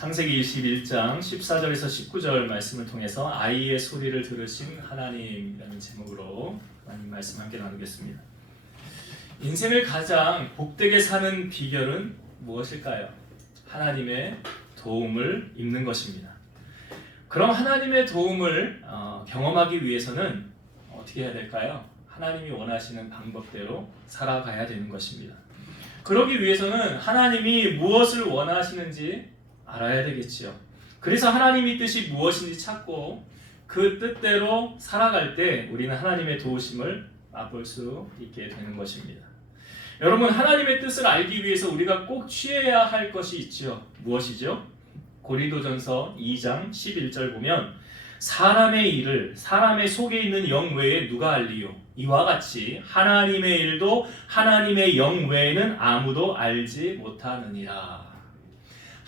창세기 21장 14절에서 19절 말씀을 통해서 아이의 소리를 들으신 하나님이라는 제목으로 하나님 말씀 함께 나누겠습니다. 인생을 가장 복되게 사는 비결은 무엇일까요? 하나님의 도움을 입는 것입니다. 그럼 하나님의 도움을 경험하기 위해서는 어떻게 해야 될까요? 하나님이 원하시는 방법대로 살아가야 되는 것입니다. 그러기 위해서는 하나님이 무엇을 원하시는지 알아야 되겠지요. 그래서 하나님의 뜻이 무엇인지 찾고 그 뜻대로 살아갈 때 우리는 하나님의 도우심을 맛볼 수 있게 되는 것입니다. 여러분, 하나님의 뜻을 알기 위해서 우리가 꼭 취해야 할 것이 있죠. 무엇이죠? 고린도전서 2장 11절 보면 사람의 일을 사람의 속에 있는 영 외에 누가 알리요? 이와 같이 하나님의 일도 하나님의 영 외에는 아무도 알지 못하느니라.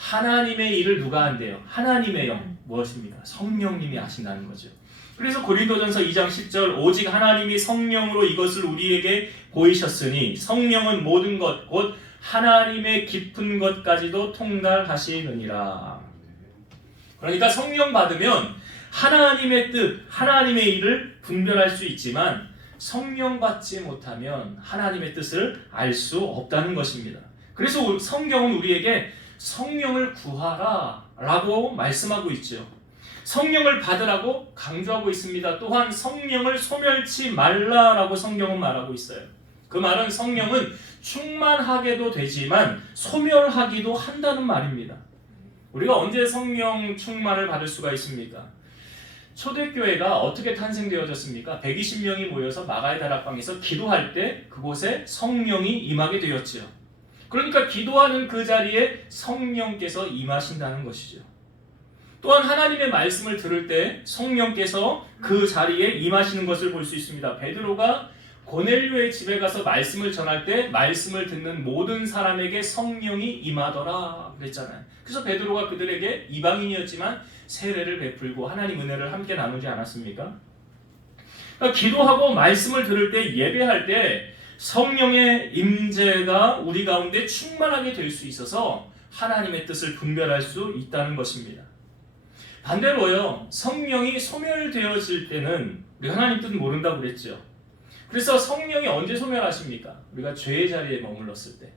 하나님의 일을 누가 한대요? 하나님의 영. 무엇입니까? 성령님이 하신다는 거죠. 그래서 고린도전서 2장 10절 오직 하나님이 성령으로 이것을 우리에게 보이셨으니 성령은 모든 것 곧 하나님의 깊은 것까지도 통달하시느니라. 그러니까 성령 받으면 하나님의 뜻, 하나님의 일을 분별할 수 있지만 성령 받지 못하면 하나님의 뜻을 알 수 없다는 것입니다. 그래서 성경은 우리에게 성령을 구하라 라고 말씀하고 있죠. 성령을 받으라고 강조하고 있습니다. 또한 성령을 소멸치 말라라고 성경은 말하고 있어요. 그 말은 성령은 충만하게도 되지만 소멸하기도 한다는 말입니다. 우리가 언제 성령 충만을 받을 수가 있습니까? 초대교회가 어떻게 탄생되어졌습니까? 120명이 모여서 마가의 다락방에서 기도할 때 그곳에 성령이 임하게 되었지요. 그러니까 기도하는 그 자리에 성령께서 임하신다는 것이죠. 또한 하나님의 말씀을 들을 때 성령께서 그 자리에 임하시는 것을 볼 수 있습니다. 베드로가 고넬료의 집에 가서 말씀을 전할 때 말씀을 듣는 모든 사람에게 성령이 임하더라 그랬잖아요. 그래서 베드로가 그들에게 이방인이었지만 세례를 베풀고 하나님 은혜를 함께 나누지 않았습니까? 그러니까 기도하고 말씀을 들을 때 예배할 때 성령의 임재가 우리 가운데 충만하게 될 수 있어서 하나님의 뜻을 분별할 수 있다는 것입니다. 반대로요, 성령이 소멸되어질 때는 우리가 하나님 뜻을 모른다고 그랬죠. 그래서 성령이 언제 소멸하십니까? 우리가 죄의 자리에 머물렀을 때,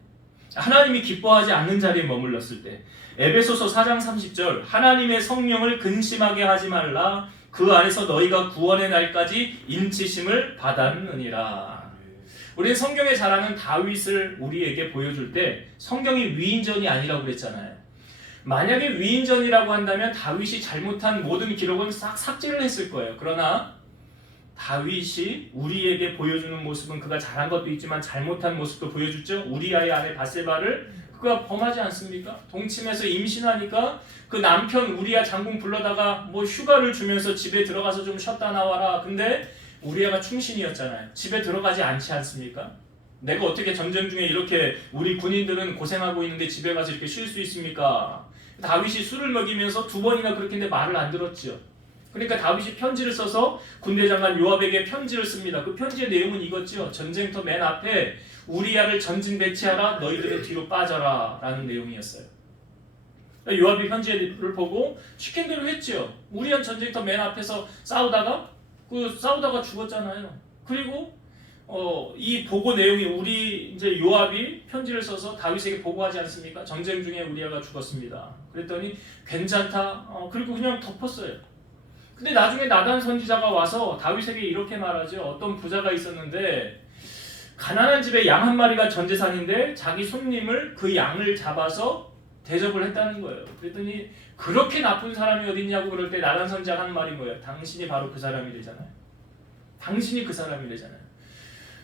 하나님이 기뻐하지 않는 자리에 머물렀을 때. 에베소서 4장 30절 하나님의 성령을 근심하게 하지 말라 그 안에서 너희가 구원의 날까지 인치심을 받았느니라. 우리는 성경에 자라는 다윗을 우리에게 보여줄 때 성경이 위인전이 아니라고 그랬잖아요. 만약에 위인전이라고 한다면 다윗이 잘못한 모든 기록은 싹 삭제를 했을 거예요. 그러나 다윗이 우리에게 보여주는 모습은 그가 잘한 것도 있지만 잘못한 모습도 보여주죠. 우리아의 아내 바세바를 그가 범하지 않습니까? 동침해서 임신하니까 그 남편 우리아 장군 불러다가 휴가를 주면서 집에 들어가서 좀 쉬었다 나와라. 근데 우리아가 충신이었잖아요. 집에 들어가지 않지 않습니까? 내가 어떻게 전쟁 중에 이렇게 우리 군인들은 고생하고 있는데 집에 가서 이렇게 쉴 수 있습니까? 다윗이 술을 먹이면서 2번이나 그렇게 했는데 말을 안 들었죠. 그러니까 다윗이 편지를 써서 군대 장관 요압에게 편지를 씁니다. 그 편지의 내용은 이거죠. 전쟁터 맨 앞에 우리아를 전진 배치하라 너희들은 뒤로 빠져라 라는 내용이었어요. 요압이 편지를 보고 시킨 대로 했죠. 우리아 전쟁터 맨 앞에서 싸우다가 죽었잖아요. 그리고 이 보고 내용이 우리 이제 요압이 편지를 써서 다윗에게 보고하지 않습니까? 전쟁 중에 우리아가 죽었습니다. 그랬더니 괜찮다. 그리고 그냥 덮었어요. 근데 나중에 나단 선지자가 와서 다윗에게 이렇게 말하죠. 어떤 부자가 있었는데 가난한 집에 양 한 마리가 전 재산인데 자기 손님을 그 양을 잡아서 대접을 했다는 거예요. 그랬더니 그렇게 나쁜 사람이 어딨냐고 그럴 때 나단 선지자가 하는 말이 뭐예요? 당신이 바로 그 사람이 되잖아요. 당신이 그 사람이 되잖아요.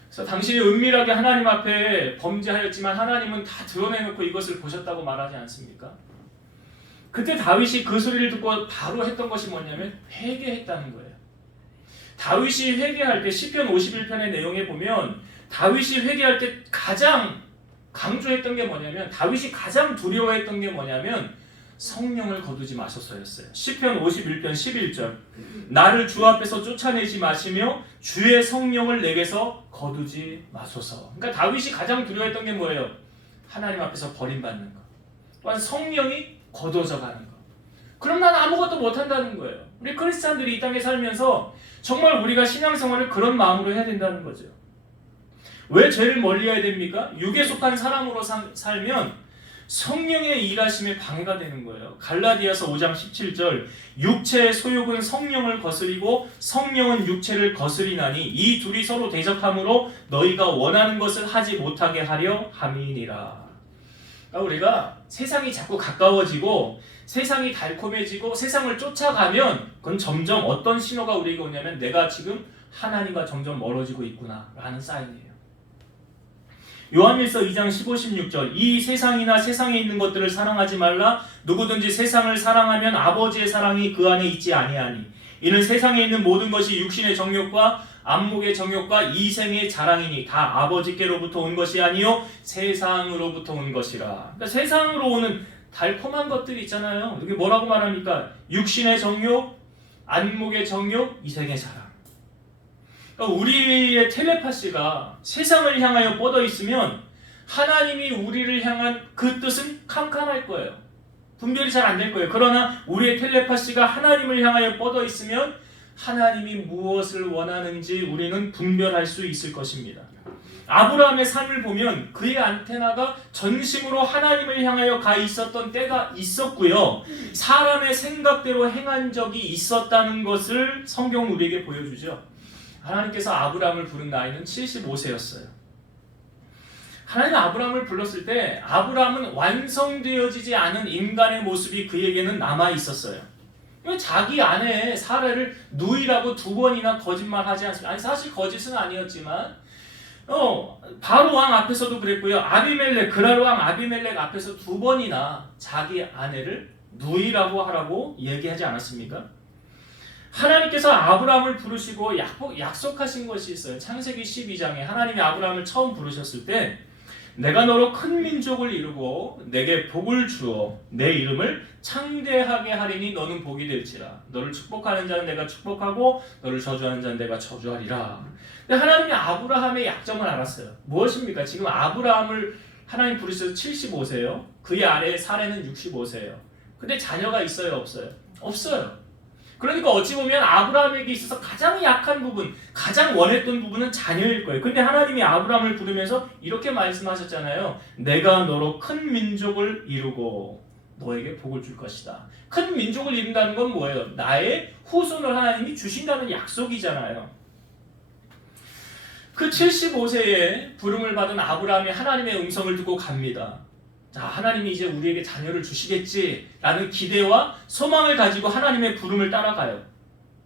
그래서 당신이 은밀하게 하나님 앞에 범죄하였지만 하나님은 다 드러내놓고 이것을 보셨다고 말하지 않습니까? 그때 다윗이 그 소리를 듣고 바로 했던 것이 뭐냐면 회개했다는 거예요. 다윗이 회개할 때 시편 51편의 내용에 보면 다윗이 회개할 때 가장 강조했던 게 뭐냐면 다윗이 가장 두려워했던 게 뭐냐면 성령을 거두지 마소서였어요. 시편 51편 11절 나를 주 앞에서 쫓아내지 마시며 주의 성령을 내게서 거두지 마소서. 그러니까 다윗이 가장 두려워했던 게 뭐예요? 하나님 앞에서 버림받는 것. 또한 성령이 거둬져 가는 거. 그럼 난 아무것도 못한다는 거예요. 우리 크리스찬들이 이 땅에 살면서 정말 우리가 신앙생활을 그런 마음으로 해야 된다는 거죠. 왜 죄를 멀리해야 됩니까? 육에 속한 사람으로 살면 성령의 일하심에 방해가 되는 거예요. 갈라디아서 5장 17절 육체의 소욕은 성령을 거스리고 성령은 육체를 거스리나니 이 둘이 서로 대적함으로 너희가 원하는 것을 하지 못하게 하려 함이니라. 그러니까 우리가 세상이 자꾸 가까워지고 세상이 달콤해지고 세상을 쫓아가면 그건 점점 어떤 신호가 우리에게 오냐면 내가 지금 하나님과 점점 멀어지고 있구나 라는 사인이에요. 요한일서 2장 15, 16절 이 세상이나 세상에 있는 것들을 사랑하지 말라. 누구든지 세상을 사랑하면 아버지의 사랑이 그 안에 있지 아니하니 이는 세상에 있는 모든 것이 육신의 정욕과 안목의 정욕과 이생의 자랑이니 다 아버지께로부터 온 것이 아니요 세상으로부터 온 것이라. 그러니까 세상으로 오는 달콤한 것들이 있잖아요. 여기 뭐라고 말합니까? 육신의 정욕, 안목의 정욕, 이생의 자랑. 우리의 텔레파시가 세상을 향하여 뻗어 있으면 하나님이 우리를 향한 그 뜻은 캄캄할 거예요. 분별이 잘 안 될 거예요. 그러나 우리의 텔레파시가 하나님을 향하여 뻗어 있으면 하나님이 무엇을 원하는지 우리는 분별할 수 있을 것입니다. 아브라함의 삶을 보면 그의 안테나가 전심으로 하나님을 향하여 가 있었던 때가 있었고요. 사람의 생각대로 행한 적이 있었다는 것을 성경은 우리에게 보여주죠. 하나님께서 아브라함을 부른 나이는 75세였어요. 하나님이 아브라함을 불렀을 때 아브라함은 완성되어지지 않은 인간의 모습이 그에게는 남아 있었어요. 자기 아내 사라를 누이라고 2번이나 거짓말하지 않습니까? 아니 사실 거짓은 아니었지만 바로 왕 앞에서도 그랬고요. 아비멜렉 그랄 왕 아비멜렉 앞에서 2번이나 자기 아내를 누이라고 하라고 얘기하지 않았습니까? 하나님께서 아브라함을 부르시고 약속하신 것이 있어요. 창세기 12장에 하나님이 아브라함을 처음 부르셨을 때 내가 너로 큰 민족을 이루고 내게 복을 주어 내 이름을 창대하게 하리니 너는 복이 될지라. 너를 축복하는 자는 내가 축복하고 너를 저주하는 자는 내가 저주하리라. 근데 하나님이 아브라함의 약점을 알았어요. 무엇입니까? 지금 아브라함을 하나님 부르셔서 75세예요. 그의 아래 사례는 65세예요. 근데 자녀가 있어요? 없어요? 없어요. 그러니까 어찌 보면 아브라함에게 있어서 가장 약한 부분, 가장 원했던 부분은 자녀일 거예요. 근데 하나님이 아브라함을 부르면서 이렇게 말씀하셨잖아요. 내가 너로 큰 민족을 이루고 너에게 복을 줄 것이다. 큰 민족을 이룬다는 건 뭐예요? 나의 후손을 하나님이 주신다는 약속이잖아요. 그 75세에 부름을 받은 아브라함이 하나님의 음성을 듣고 갑니다. 자, 하나님이 이제 우리에게 자녀를 주시겠지라는 기대와 소망을 가지고 하나님의 부름을 따라가요.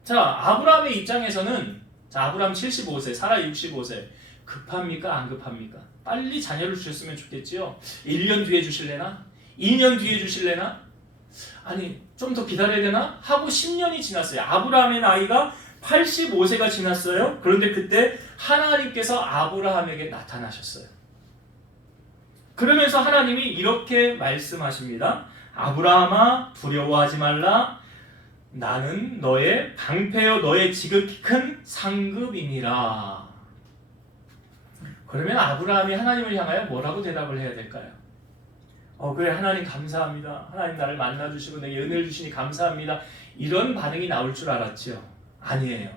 자, 아브라함의 입장에서는 아브라함 75세, 사라 65세. 급합니까? 안 급합니까? 빨리 자녀를 주셨으면 좋겠지요. 1년 뒤에 주실래나? 2년 뒤에 주실래나? 아니, 좀 더 기다려야 되나? 하고 10년이 지났어요. 아브라함의 나이가 85세가 지났어요. 그런데 그때 하나님께서 아브라함에게 나타나셨어요. 그러면서 하나님이 이렇게 말씀하십니다. 아브라함아 두려워하지 말라. 나는 너의 방패여 너의 지극히 큰 상급이니라. 그러면 아브라함이 하나님을 향하여 뭐라고 대답을 해야 될까요? 그래 하나님 감사합니다. 하나님 나를 만나주시고 내게 은혜를 주시니 감사합니다. 이런 반응이 나올 줄 알았죠? 아니에요.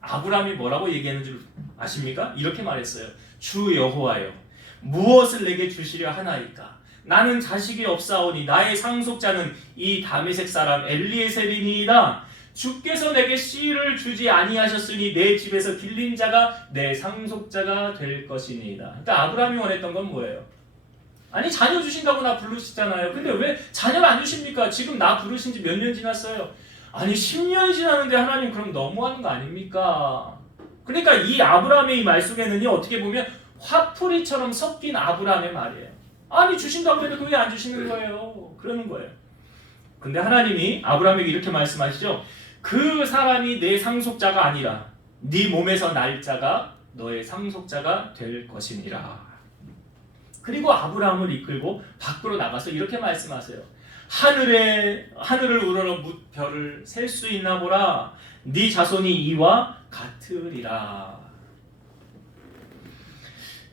아브라함이 뭐라고 얘기했는지 아십니까? 이렇게 말했어요. 주 여호와여 무엇을 내게 주시려 하나이까? 나는 자식이 없사오니 나의 상속자는 이 다메섹 사람 엘리에셀이니이다. 주께서 내게 씨를 주지 아니하셨으니 내 집에서 길린 자가 내 상속자가 될 것이니이다. 그러니까 아브라함이 원했던 건 뭐예요? 아니 자녀 주신다고 나 부르시잖아요. 근데 왜 자녀를 안 주십니까? 지금 나 부르신 지 몇 년 지났어요? 아니 10년이 지났는데 하나님 그럼 너무하는 거 아닙니까? 그러니까 이 아브라함의 이 말 속에는요 어떻게 보면 화풀이처럼 섞인 아브라함의 말이에요. 아니 주신다고 해도 왜 안 주시는 거예요? 그러는 거예요. 근데 하나님이 아브라함에게 이렇게 말씀하시죠. 그 사람이 내 상속자가 아니라 네 몸에서 날 자가 너의 상속자가 될 것이니라. 그리고 아브라함을 이끌고 밖으로 나가서 이렇게 말씀하세요. 하늘을 우러러 별을 셀 수 있나 보라. 네 자손이 이와 같으리라.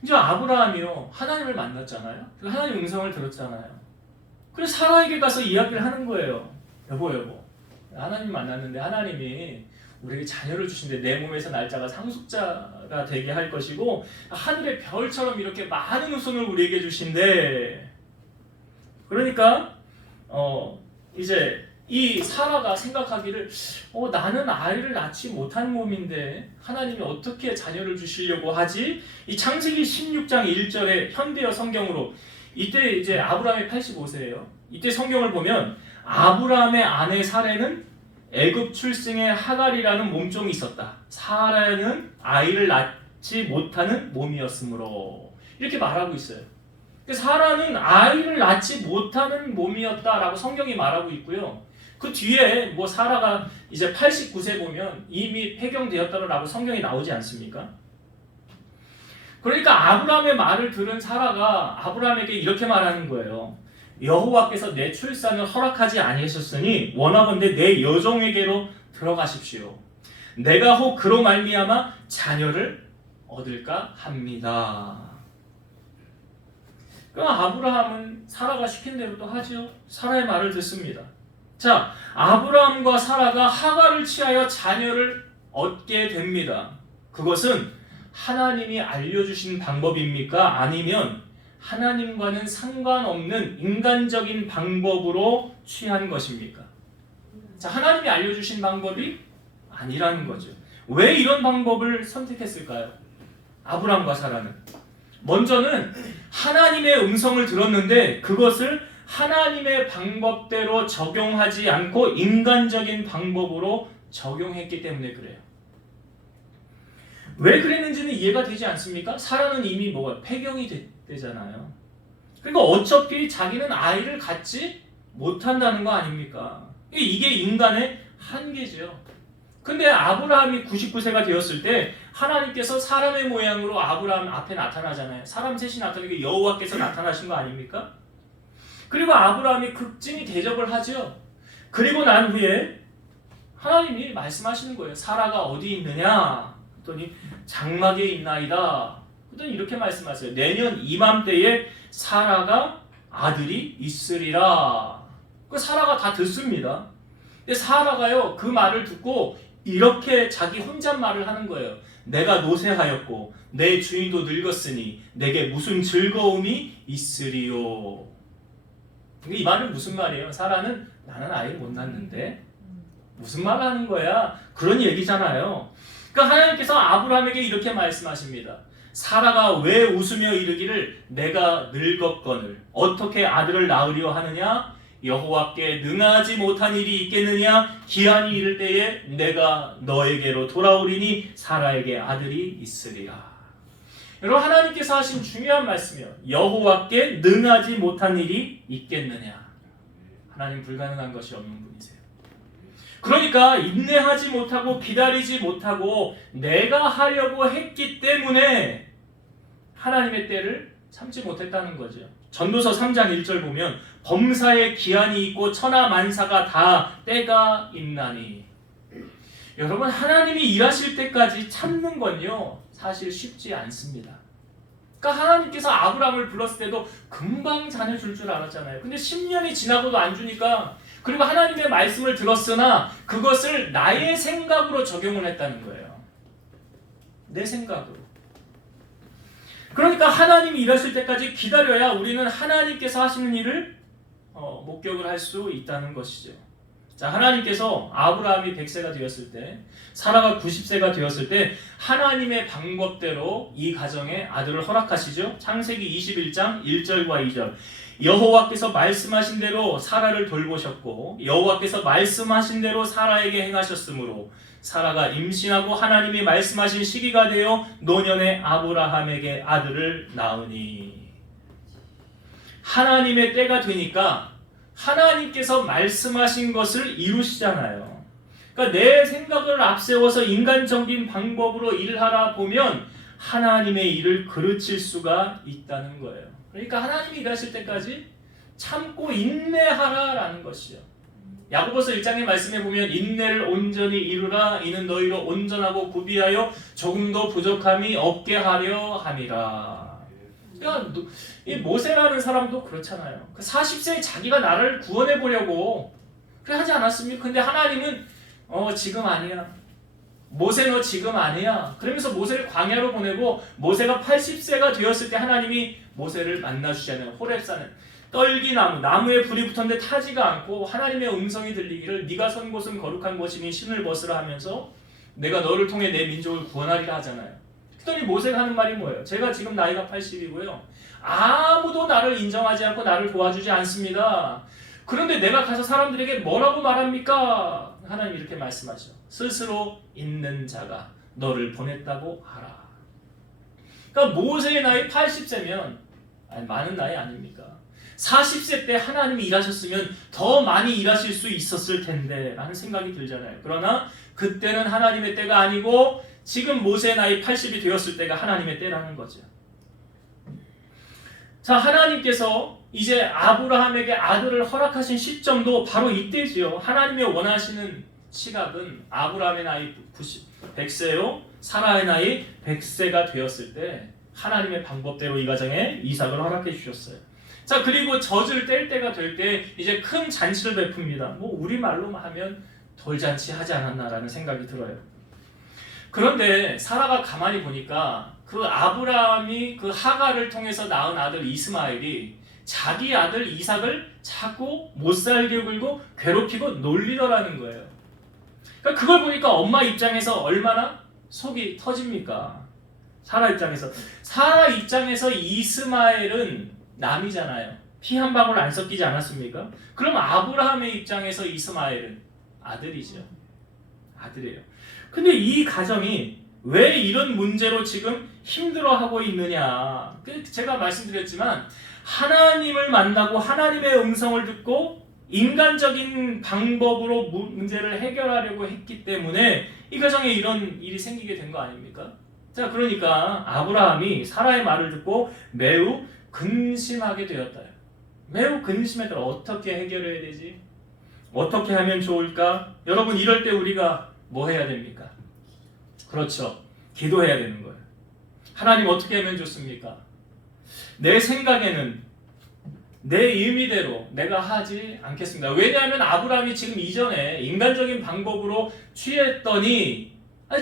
이제 아브라함이요 하나님을 만났잖아요. 하나님 음성을 들었잖아요. 그래서 사라에게 가서 이야기를 하는 거예요. 여보, 하나님 만났는데 하나님이 우리에게 자녀를 주신데 내 몸에서 날짜가 상속자가 되게 할 것이고 하늘의 별처럼 이렇게 많은 후손을 우리에게 주신대. 그러니까 이제 이 사라가 생각하기를 나는 아이를 낳지 못한 몸인데 하나님이 어떻게 자녀를 주시려고 하지? 이 창세기 16장 1절에 현대어 성경으로 이때 이제 아브라함이 85세예요. 이때 성경을 보면 아브라함의 아내 사레는 애굽 출생의 하갈이라는 몸종이 있었다. 사라는 아이를 낳지 못하는 몸이었으므로 이렇게 말하고 있어요. 사라는 아이를 낳지 못하는 몸이었다라고 성경이 말하고 있고요. 그 뒤에 뭐 사라가 이제 89세 보면 이미 폐경되었다라고 성경이 나오지 않습니까? 그러니까 아브라함의 말을 들은 사라가 아브라함에게 이렇게 말하는 거예요. 여호와께서 내 출산을 허락하지 아니하셨으니 원하건대 내 여종에게로 들어가십시오. 내가 혹 그로 말미암아 자녀를 얻을까 합니다. 그럼 아브라함은 사라가 시킨 대로 또 하죠. 사라의 말을 듣습니다. 자, 아브라함과 사라가 하갈을 취하여 자녀를 얻게 됩니다. 그것은 하나님이 알려주신 방법입니까? 아니면 하나님과는 상관없는 인간적인 방법으로 취한 것입니까? 자, 하나님이 알려주신 방법이 아니라는 거죠. 왜 이런 방법을 선택했을까요? 아브라함과 사라는 먼저는 하나님의 음성을 들었는데 그것을 하나님의 방법대로 적용하지 않고 인간적인 방법으로 적용했기 때문에 그래요. 왜 그랬는지는 이해가 되지 않습니까? 사라는 이미 폐경이 됐잖아요. 그러니까 어차피 자기는 아이를 갖지 못한다는 거 아닙니까? 이게 인간의 한계죠. 근데 아브라함이 99세가 되었을 때 하나님께서 사람의 모양으로 아브라함 앞에 나타나잖아요. 사람 셋이 나타나게 여호와께서 나타나신 거 아닙니까? 그리고 아브라함이 극진히 대접을 하죠. 그리고 난 후에 하나님이 말씀하시는 거예요. 사라가 어디 있느냐? 그랬더니 장막에 있나이다. 그랬더니 이렇게 말씀하세요. 내년 이맘때에 사라가 아들이 있으리라. 그 사라가 다 듣습니다. 근데 사라가요 그 말을 듣고 이렇게 자기 혼잣말을 하는 거예요. 내가 노쇠하였고 내 주인도 늙었으니 내게 무슨 즐거움이 있으리요. 이 말은 무슨 말이에요? 사라는 나는 아이를 못 낳는데 무슨 말 하는 거야? 그런 얘기잖아요. 그러니까 하나님께서 아브라함에게 이렇게 말씀하십니다. 사라가 왜 웃으며 이르기를 내가 늙었거늘 어떻게 아들을 낳으려 하느냐? 여호와께 능하지 못한 일이 있겠느냐? 기한이 이를 때에 내가 너에게로 돌아오리니 사라에게 아들이 있으리라. 여러분 하나님께서 하신 중요한 말씀이요. 여호와께 능하지 못한 일이 있겠느냐? 하나님 불가능한 것이 없는 분이세요. 그러니까 인내하지 못하고 기다리지 못하고 내가 하려고 했기 때문에 하나님의 때를 참지 못했다는 거죠. 전도서 3장 1절 보면 범사에 기한이 있고 천하만사가 다 때가 있나니. 여러분 하나님이 일하실 때까지 참는 건요 사실 쉽지 않습니다. 그러니까 하나님께서 아브라함을 불렀을 때도 금방 자녀 줄 줄 알았잖아요. 근데 10년이 지나고도 안 주니까 그리고 하나님의 말씀을 들었으나 그것을 나의 생각으로 적용을 했다는 거예요. 내 생각으로. 그러니까 하나님이 일하실 때까지 기다려야 우리는 하나님께서 하시는 일을 목격을 할 수 있다는 것이죠. 자, 하나님께서 아브라함이 100세가 되었을 때 사라가 90세가 되었을 때 하나님의 방법대로 이 가정에 아들을 허락하시죠. 창세기 21장 1절과 2절 여호와께서 말씀하신 대로 사라를 돌보셨고 여호와께서 말씀하신 대로 사라에게 행하셨으므로 사라가 임신하고 하나님이 말씀하신 시기가 되어 노년에 아브라함에게 아들을 낳으니. 하나님의 때가 되니까 하나님께서 말씀하신 것을 이루시잖아요. 그러니까 내 생각을 앞세워서 인간적인 방법으로 일을 하다 보면 하나님의 일을 그르칠 수가 있다는 거예요. 그러니까 하나님이 일하실 때까지 참고 인내하라라는 것이요. 야고보서 1장의 말씀에 보면 인내를 온전히 이루라 이는 너희로 온전하고 구비하여 조금도 부족함이 없게 하려 함이라. 이 모세라는 사람도 그렇잖아요. 40세에 자기가 나를 구원해 보려고 그래 하지 않았습니까? 근데 하나님은 지금 아니야. 모세 너 지금 아니야. 그러면서 모세를 광야로 보내고 모세가 80세가 되었을 때 하나님이 모세를 만나 주시잖아요. 호렙산은 떨기나무, 나무에 불이 붙었는데 타지가 않고 하나님의 음성이 들리기를 네가 선 곳은 거룩한 곳이니 신을 벗으라 하면서 내가 너를 통해 내 민족을 구원하리라 하잖아요. 그랬더니 모세가 하는 말이 뭐예요? 제가 지금 나이가 80이고요. 아무도 나를 인정하지 않고 나를 도와주지 않습니다. 그런데 내가 가서 사람들에게 뭐라고 말합니까? 하나님 이렇게 말씀하죠. 스스로 있는 자가 너를 보냈다고 하라. 그러니까 모세의 나이 80세면 많은 나이 아닙니까? 40세 때 하나님이 일하셨으면 더 많이 일하실 수 있었을 텐데 라는 생각이 들잖아요. 그러나 그때는 하나님의 때가 아니고 지금 모세의 나이 80이 되었을 때가 하나님의 때라는 거죠. 자, 하나님께서 이제 아브라함에게 아들을 허락하신 시점도 바로 이때지요. 하나님의 원하시는 시각은 아브라함의 나이 100세요. 사라의 나이 100세가 되었을 때 하나님의 방법대로 이 가정에 이삭을 허락해 주셨어요. 자, 그리고 젖을 뗄 때가 될 때 이제 큰 잔치를 베풉니다. 우리말로 하면 돌잔치 하지 않았나라는 생각이 들어요. 그런데 사라가 가만히 보니까 그 아브라함이 그 하가를 통해서 낳은 아들 이스마엘이 자기 아들 이삭을 자꾸 못 살게 굴고 괴롭히고 놀리더라는 거예요. 그러니까 그걸 보니까 엄마 입장에서 얼마나 속이 터집니까? 사라 입장에서 이스마엘은 남이잖아요. 피 한 방울 안 섞이지 않았습니까? 그럼 아브라함의 입장에서 이스마엘은 아들이죠. 아들이에요. 근데 이 가정이 왜 이런 문제로 지금 힘들어하고 있느냐? 제가 말씀드렸지만 하나님을 만나고 하나님의 음성을 듣고 인간적인 방법으로 문제를 해결하려고 했기 때문에 이 가정에 이런 일이 생기게 된 거 아닙니까? 자, 그러니까 아브라함이 사라의 말을 듣고 매우 근심하게 되었다. 매우 근심했다. 어떻게 해결해야 되지? 어떻게 하면 좋을까? 여러분, 이럴 때 우리가 뭐 해야 됩니까? 그렇죠. 기도해야 되는 거예요. 하나님 어떻게 하면 좋습니까? 내 생각에는 내 의미대로 내가 하지 않겠습니다. 왜냐하면 아브라함이 지금 이전에 인간적인 방법으로 취했더니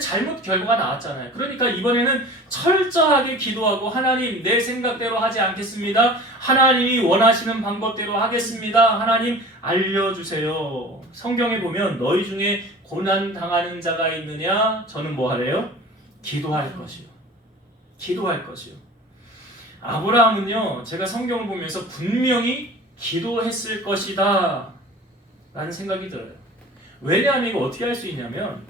잘못 결과가 나왔잖아요. 그러니까 이번에는 철저하게 기도하고 하나님 내 생각대로 하지 않겠습니다. 하나님이 원하시는 방법대로 하겠습니다. 하나님 알려주세요. 성경에 보면 너희 중에 고난 당하는 자가 있느냐? 저는 뭐 하래요? 기도할 것이요. 기도할 것이요. 아브라함은요, 제가 성경을 보면서 분명히 기도했을 것이다 라는 생각이 들어요. 왜냐하면 이거 어떻게 할 수 있냐면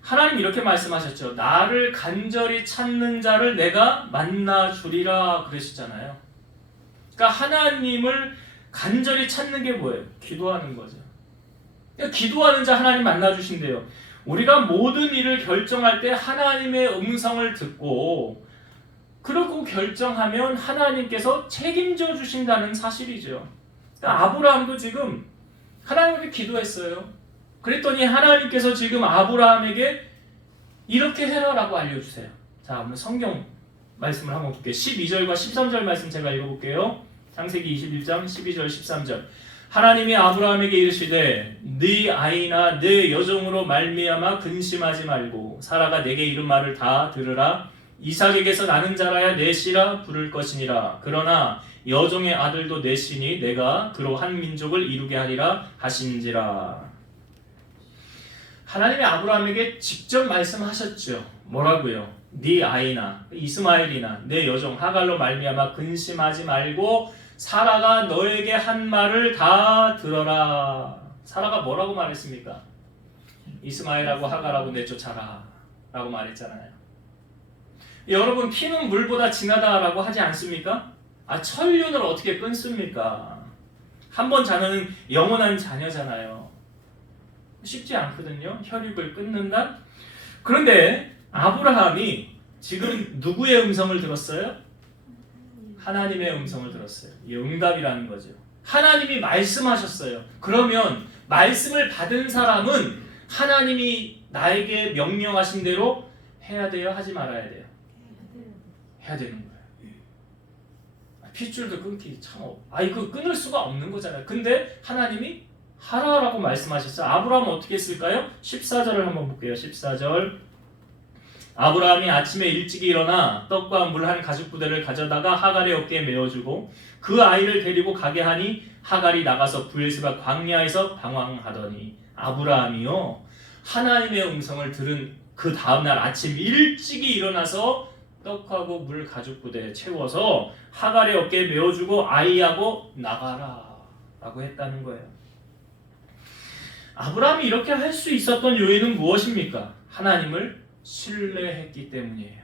하나님 이렇게 말씀하셨죠. 나를 간절히 찾는 자를 내가 만나 주리라 그러시잖아요. 그러니까 하나님을 간절히 찾는 게 뭐예요? 기도하는 거죠. 그러니까 기도하는 자 하나님 만나 주신대요. 우리가 모든 일을 결정할 때 하나님의 음성을 듣고 그러고 결정하면 하나님께서 책임져 주신다는 사실이죠. 그러니까 아브라함도 지금 하나님께 기도했어요. 그랬더니 하나님께서 지금 아브라함에게 이렇게 해라라고 알려주세요. 자, 한번 성경 말씀을 한번 볼게요. 12절과 13절 말씀 제가 읽어볼게요. 창세기 21장 12절 13절. 하나님이 아브라함에게 이르시되 네 아이나 네 여종으로 말미암아 근심하지 말고 사라가 내게 이른 말을 다 들으라. 이삭에게서 나는 자라야 내 씨라 부를 것이니라. 그러나 여종의 아들도 내 씨니 내가 그로 한 민족을 이루게 하리라 하신지라. 하나님이 아브라함에게 직접 말씀하셨죠. 뭐라고요? 네 아이나 이스마엘이나 내 여종 하갈로 말미암아 근심하지 말고 사라가 너에게 한 말을 다 들어라. 사라가 뭐라고 말했습니까? 이스마엘하고 하갈하고 내쫓아라 라고 말했잖아요. 여러분, 피는 물보다 진하다라고 하지 않습니까? 천륜을 어떻게 끊습니까? 한 번 자녀는 영원한 자녀잖아요. 쉽지 않거든요. 혈육을 끊는다. 그런데 아브라함이 지금 누구의 음성을 들었어요? 하나님의 음성을 들었어요. 이게 응답이라는 거죠. 하나님이 말씀하셨어요. 그러면 말씀을 받은 사람은 하나님이 나에게 명령하신 대로 해야 돼요? 하지 말아야 돼요? 해야 되는 거예요. 핏줄도 끊기 참 그 끊을 수가 없는 거잖아요. 근데 하나님이 하라라고 말씀하셨어요. 아브라함은 어떻게 했을까요? 14절을 한번 볼게요. 14절. 아브라함이 아침에 일찍 일어나 떡과 물 한 가죽 부대를 가져다가 하갈의 어깨에 메어주고 그 아이를 데리고 가게 하니 하갈이 나가서 브엘세바 광야에서 방황하더니 아브라함이요 하나님의 음성을 들은 그 다음날 아침 일찍이 일어나서 떡하고 물 가죽 부대에 채워서 하갈의 어깨에 메어주고 아이하고 나가라 라고 했다는 거예요. 아브라함이 이렇게 할 수 있었던 요인은 무엇입니까? 하나님을 신뢰했기 때문이에요.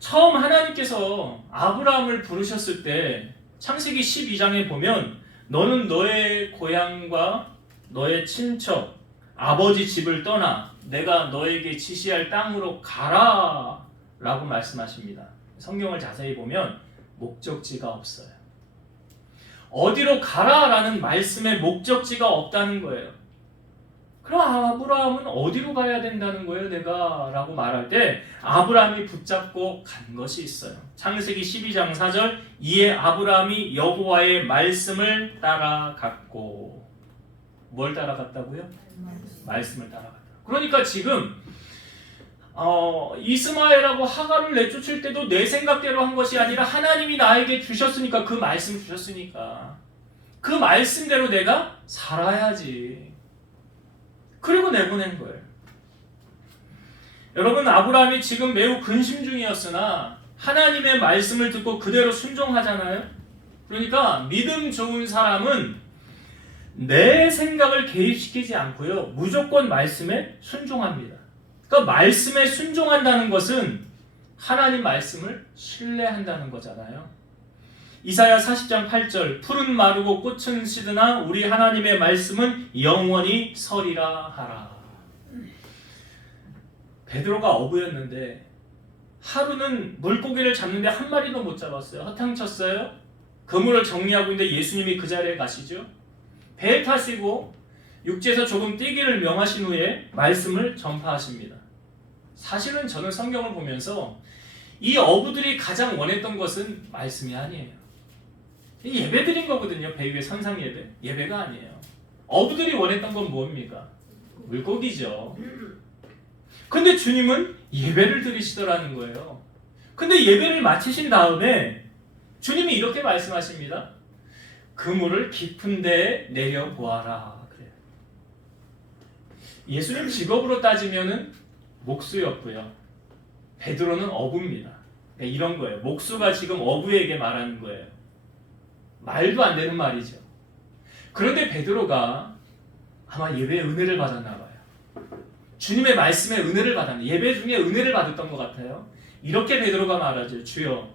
처음 하나님께서 아브라함을 부르셨을 때 창세기 12장에 보면 너는 너의 고향과 너의 친척, 아버지 집을 떠나 내가 너에게 지시할 땅으로 가라 라고 말씀하십니다. 성경을 자세히 보면 목적지가 없어요. 어디로 가라 라는 말씀에 목적지가 없다는 거예요. 그럼 아브라함은 어디로 가야 된다는 거예요 내가? 라고 말할 때 아브라함이 붙잡고 간 것이 있어요. 창세기 12장 4절 이에 아브라함이 여호와의 말씀을 따라갔고 뭘 따라갔다고요? 말씀을 따라갔다. 그러니까 지금 이스마엘하고 하갈을 내쫓을 때도 내 생각대로 한 것이 아니라 하나님이 나에게 주셨으니까 그 말씀 주셨으니까 그 말씀대로 내가 살아야지. 그리고 내보낸 거예요. 여러분 아브라함이 지금 매우 근심 중이었으나 하나님의 말씀을 듣고 그대로 순종하잖아요. 그러니까 믿음 좋은 사람은 내 생각을 개입시키지 않고요. 무조건 말씀에 순종합니다. 그러니까 말씀에 순종한다는 것은 하나님 말씀을 신뢰한다는 거잖아요. 이사야 40장 8절 푸른 마르고 꽃은 시드나 우리 하나님의 말씀은 영원히 서리라 하라. 베드로가 어부였는데 하루는 물고기를 잡는데 한 마리도 못 잡았어요. 허탕쳤어요. 그물을 정리하고 있는데 예수님이 그 자리에 가시죠. 배에 타시고 육지에서 조금 뛰기를 명하신 후에 말씀을 전파하십니다. 사실은 저는 성경을 보면서 이 어부들이 가장 원했던 것은 말씀이 아니에요. 예배 드린 거거든요. 배 위에 선상 예배. 예배가 아니에요. 어부들이 원했던 건 뭡니까? 물고기죠. 근데 주님은 예배를 드리시더라는 거예요. 근데 예배를 마치신 다음에 주님이 이렇게 말씀하십니다. 그물을 깊은 데에 내려보아라. 그래요. 예수님 직업으로 따지면은 목수였고요. 베드로는 어부입니다. 그러니까 이런 거예요. 목수가 지금 어부에게 말하는 거예요. 말도 안 되는 말이죠. 그런데 베드로가 아마 예배의 은혜를 받았나 봐요. 주님의 말씀에 은혜를 받았네. 예배 중에 은혜를 받았던 것 같아요. 이렇게 베드로가 말하죠. 주여,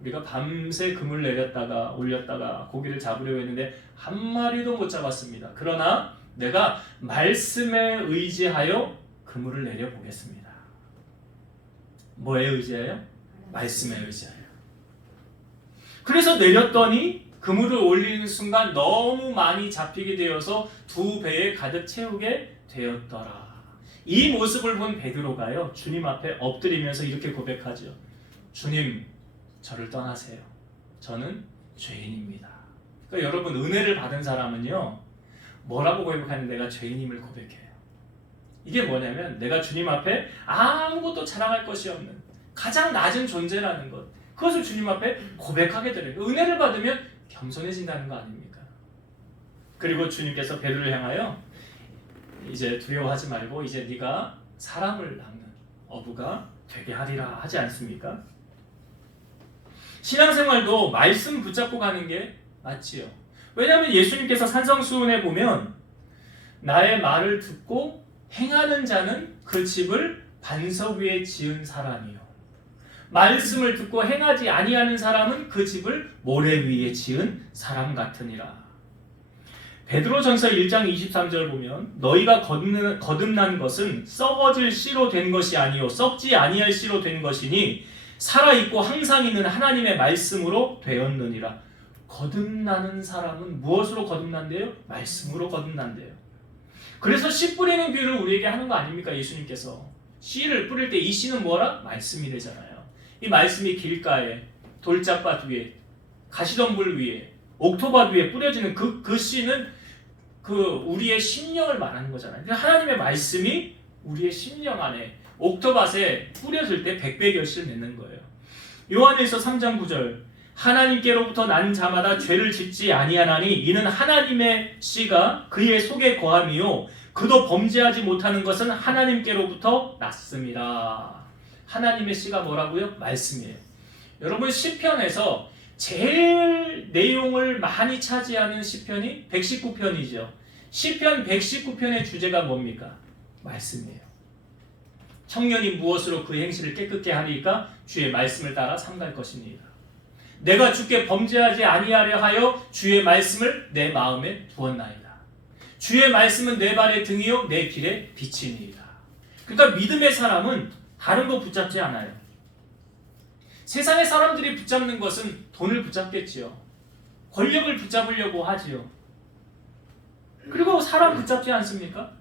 우리가 밤새 그물 내렸다가 올렸다가 고기를 잡으려고 했는데 한 마리도 못 잡았습니다. 그러나 내가 말씀에 의지하여 그물을 내려보겠습니다. 뭐에 의지하여? 말씀에 의지하여. 그래서 내렸더니 그물을 올리는 순간 너무 많이 잡히게 되어서 두 배에 가득 채우게 되었더라. 이 모습을 본 베드로가요, 주님 앞에 엎드리면서 이렇게 고백하죠. 주님, 저를 떠나세요. 저는 죄인입니다. 그러니까 여러분, 은혜를 받은 사람은요, 뭐라고 고백하는 내가 죄인임을 고백해요. 이게 뭐냐면 내가 주님 앞에 아무것도 자랑할 것이 없는 가장 낮은 존재라는 것, 그것을 주님 앞에 고백하게 되는, 은혜를 받으면 겸손해진다는 거 아닙니까? 그리고 주님께서 베드로를 향하여 이제 두려워하지 말고 이제 네가 사람을 낚는 어부가 되게 하리라 하지 않습니까? 신앙생활도 말씀 붙잡고 가는 게 맞지요. 왜냐하면 예수님께서 산성수훈에 보면 나의 말을 듣고 행하는 자는 그 집을 반석 위에 지은 사람이요, 말씀을 듣고 행하지 아니하는 사람은 그 집을 모래 위에 지은 사람 같으니라. 베드로전서 1장 23절 보면 너희가 거듭난 것은 썩어질 씨로 된 것이 아니요 썩지 아니할 씨로 된 것이니 살아있고 항상 있는 하나님의 말씀으로 되었느니라. 거듭나는 사람은 무엇으로 거듭난대요? 말씀으로 거듭난대요. 그래서 씨 뿌리는 귀를 우리에게 하는 거 아닙니까? 예수님께서 씨를 뿌릴 때 이 씨는 뭐라? 말씀이 되잖아요. 이 말씀이 길가에 돌짝밭 위에, 가시덤불 위에, 옥토밭 위에 뿌려지는 그 씨는 우리의 심령을 말하는 거잖아요. 하나님의 말씀이 우리의 심령 안에 옥토밭에 뿌려질 때 100배 결실을 맺는 거예요. 요한일서 3장 9절 하나님께로부터 난 자마다 죄를 짓지 아니하나니 이는 하나님의 씨가 그의 속에 거함이요 그도 범죄하지 못하는 것은 하나님께로부터 났습니다. 하나님의 씨가 뭐라고요? 말씀이에요. 여러분 시편에서 제일 내용을 많이 차지하는 시편이 119편이죠. 시편 119편의 주제가 뭡니까? 말씀이에요. 청년이 무엇으로 그 행실을 깨끗게 하리까? 주의 말씀을 따라 삼갈 것입니다. 내가 주께 범죄하지 아니하려 하여 주의 말씀을 내 마음에 두었나이다. 주의 말씀은 내 발의 등이요 내 길의 빛이니이다. 그러니까 믿음의 사람은 다른 거 붙잡지 않아요. 세상의 사람들이 붙잡는 것은 돈을 붙잡겠지요. 권력을 붙잡으려고 하지요. 그리고 사람 붙잡지 않습니까?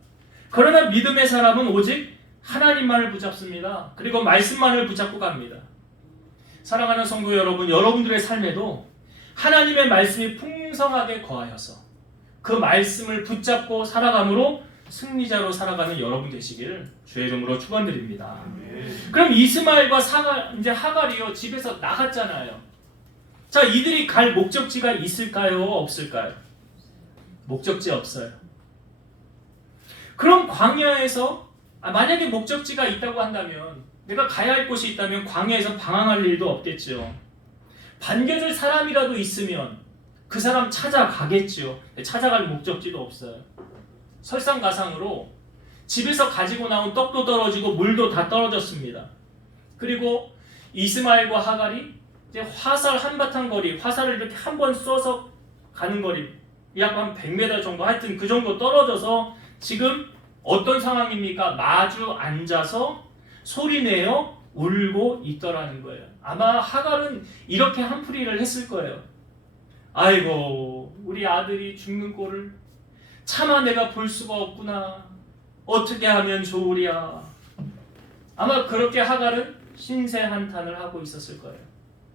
그러나 믿음의 사람은 오직 하나님만을 붙잡습니다. 그리고 말씀만을 붙잡고 갑니다. 사랑하는 성도 여러분, 여러분들의 삶에도 하나님의 말씀이 풍성하게 거하여서 그 말씀을 붙잡고 살아감으로 승리자로 살아가는 여러분 되시기를 주의 이름으로 축원드립니다. 그럼 이스마엘과 이제 하갈이요 집에서 나갔잖아요. 자, 이들이 갈 목적지가 있을까요? 없을까요? 목적지 없어요. 그럼 광야에서 만약에 목적지가 있다고 한다면 내가 가야 할 곳이 있다면 광야에서 방황할 일도 없겠죠. 반겨줄 사람이라도 있으면 그 사람 찾아가겠죠. 찾아갈 목적지도 없어요. 설상가상으로 집에서 가지고 나온 떡도 떨어지고 물도 다 떨어졌습니다. 그리고 이스마엘과 하갈이 이제 화살 한바탕 거리, 화살을 이렇게 한 번 쏘서 가는 거리, 약 한 100m 정도, 하여튼 그 정도 떨어져서 지금 어떤 상황입니까? 마주 앉아서 소리내어 울고 있더라는 거예요. 아마 하갈은 이렇게 한풀이를 했을 거예요. 아이고, 우리 아들이 죽는 꼴을 차마 내가 볼 수가 없구나. 어떻게 하면 좋으랴. 아마 그렇게 하갈은 신세 한탄을 하고 있었을 거예요.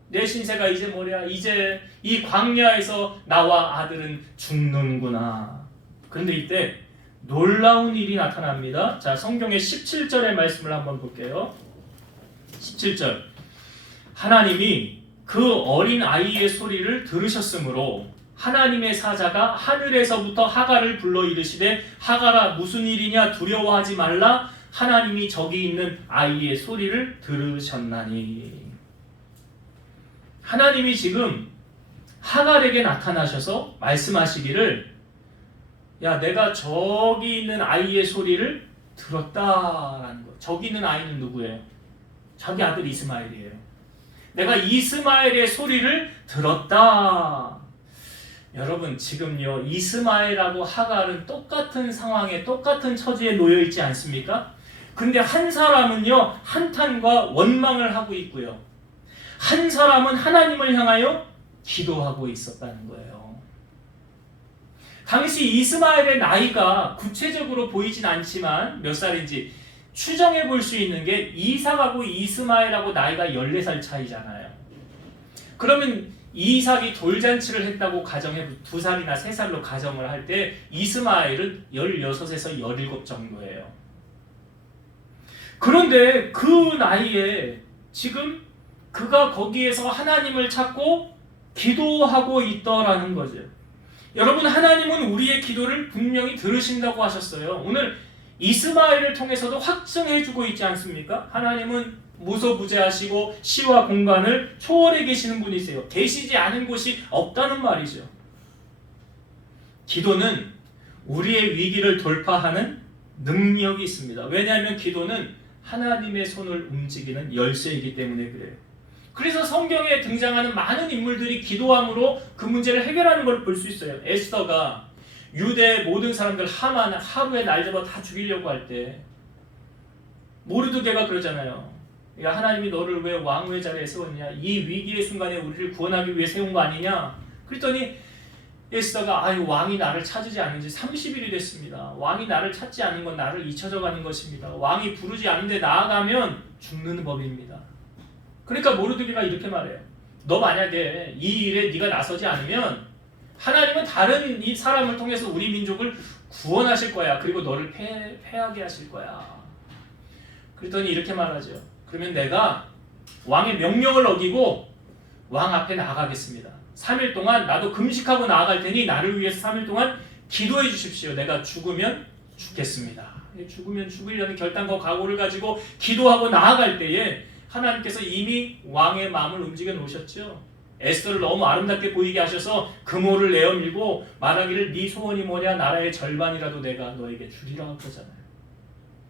내 신세가 이제 뭐랴. 이제 이 광야에서 나와 아들은 죽는구나. 그런데 이때 놀라운 일이 나타납니다. 자, 성경의 17절의 말씀을 한번 볼게요. 17절. 하나님이 그 어린 아이의 소리를 들으셨으므로 하나님의 사자가 하늘에서부터 하갈을 불러 이르시되 하갈아 무슨 일이냐 두려워하지 말라 하나님이 저기 있는 아이의 소리를 들으셨나니. 하나님이 지금 하갈에게 나타나셔서 말씀하시기를 야, 내가 저기 있는 아이의 소리를 들었다라는 거예요. 저기 있는 아이는 누구예요? 자기 아들 이스마엘이에요. 내가 이스마엘의 소리를 들었다. 여러분, 지금요 이스마엘하고 하갈은 똑같은 상황에 똑같은 처지에 놓여 있지 않습니까? 근데 한 사람은요 한탄과 원망을 하고 있고요, 한 사람은 하나님을 향하여 기도하고 있었다는 거예요. 당시 이스마엘의 나이가 구체적으로 보이진 않지만 몇 살인지 추정해 볼 수 있는 게 이삭하고 이스마엘하고 나이가 14살 차이잖아요. 그러면 이삭이 돌잔치를 했다고 가정해 2살이나 3살로 가정을 할 때 이스마엘은 16에서 17 정도예요. 그런데 그 나이에 지금 그가 거기에서 하나님을 찾고 기도하고 있더라는 거죠. 여러분, 하나님은 우리의 기도를 분명히 들으신다고 하셨어요. 오늘 이스마엘을 통해서도 확증해주고 있지 않습니까? 하나님은 무소부재하시고 시와 공간을 초월해 계시는 분이세요. 계시지 않은 곳이 없다는 말이죠. 기도는 우리의 위기를 돌파하는 능력이 있습니다. 왜냐하면 기도는 하나님의 손을 움직이는 열쇠이기 때문에 그래요. 그래서 성경에 등장하는 많은 인물들이 기도함으로 그 문제를 해결하는 걸 볼 수 있어요. 에스더가 유대의 모든 사람들 하만 하루에 날 잡아 다 죽이려고 할 때 모르드게가 그러잖아요. 야, 하나님이 너를 왜 왕후의 자리에 세웠냐? 이 위기의 순간에 우리를 구원하기 위해 세운 거 아니냐? 그랬더니 에스더가 아유, 왕이 나를 찾지 않은 지 30일이 됐습니다. 왕이 나를 찾지 않은 건 나를 잊혀져 가는 것입니다. 왕이 부르지 않은데 나아가면 죽는 법입니다. 그러니까 모르드게가 이렇게 말해요. 너 만약에 이 일에 네가 나서지 않으면 하나님은 다른 이 사람을 통해서 우리 민족을 구원하실 거야. 그리고 너를 패하게 하실 거야. 그랬더니 이렇게 말하죠. 그러면 내가 왕의 명령을 어기고 왕 앞에 나아가겠습니다. 3일 동안 나도 금식하고 나아갈 테니 나를 위해서 3일 동안 기도해 주십시오. 내가 죽으면 죽겠습니다. 죽으면 죽으려는 결단과 각오를 가지고 기도하고 나아갈 때에 하나님께서 이미 왕의 마음을 움직여 놓으셨죠. 에스더를 너무 아름답게 보이게 하셔서 금호를 내어밀고 말하기를 네 소원이 뭐냐 나라의 절반이라도 내가 너에게 주리라 그러잖아요.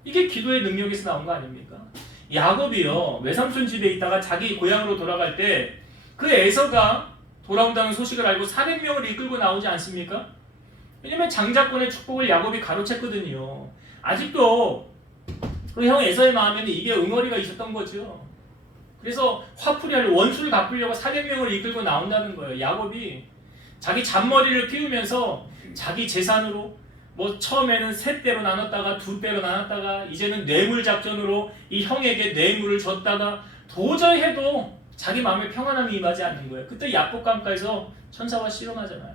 이게 기도의 능력에서 나온 거 아닙니까? 야곱이요 외삼촌 집에 있다가 자기 고향으로 돌아갈 때 그 에서가 돌아온다는 소식을 알고 400명을 이끌고 나오지 않습니까? 왜냐면 장자권의 축복을 야곱이 가로챘거든요. 아직도 그 형 에서의 마음에는 이게 응어리가 있었던 거죠. 그래서 화풀이 하려 원수를 갚으려고 400명을 이끌고 나온다는 거예요. 야곱이 자기 잔머리를 피우면서 자기 재산으로 뭐 처음에는 3배로 나눴다가 2배로 나눴다가 이제는 뇌물 작전으로 이 형에게 뇌물을 줬다가 도저히 해도 자기 마음에 평안함이 임하지 않는 거예요. 그때 야복강가에서 천사와 씨름하잖아요.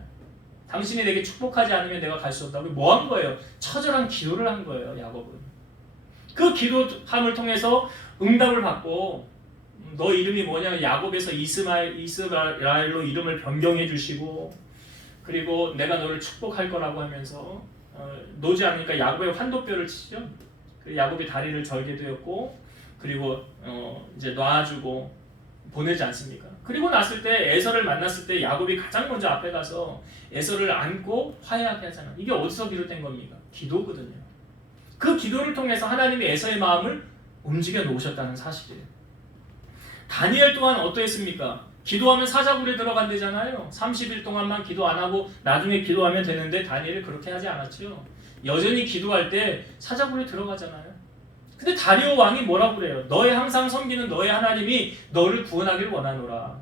당신이 내게 축복하지 않으면 내가 갈 수 없다고 뭐 한 거예요? 처절한 기도를 한 거예요. 야곱은. 그 기도함을 통해서 응답을 받고 너 이름이 뭐냐? 야곱에서 이스라엘로 이름을 변경해 주시고 그리고 내가 너를 축복할 거라고 하면서 놓지 않으니까 야곱의 환도뼈를 치죠. 야곱이 다리를 절게 되었고 그리고 이제 놔주고 보내지 않습니까? 그리고 났을 때 에서를 만났을 때 야곱이 가장 먼저 앞에 가서 에서를 안고 화해하게 하잖아요. 이게 어디서 비롯된 겁니까? 기도거든요. 그 기도를 통해서 하나님이 에서의 마음을 움직여 놓으셨다는 사실이에요. 다니엘 또한 어떠했습니까? 기도하면 사자굴에 들어간대잖아요. 30일 동안만 기도 안 하고 나중에 기도하면 되는데 다니엘이 그렇게 하지 않았죠. 여전히 기도할 때 사자굴에 들어가잖아요. 근데 다리오 왕이 뭐라고 그래요? 너의 항상 섬기는 너의 하나님이 너를 구원하길 원하노라.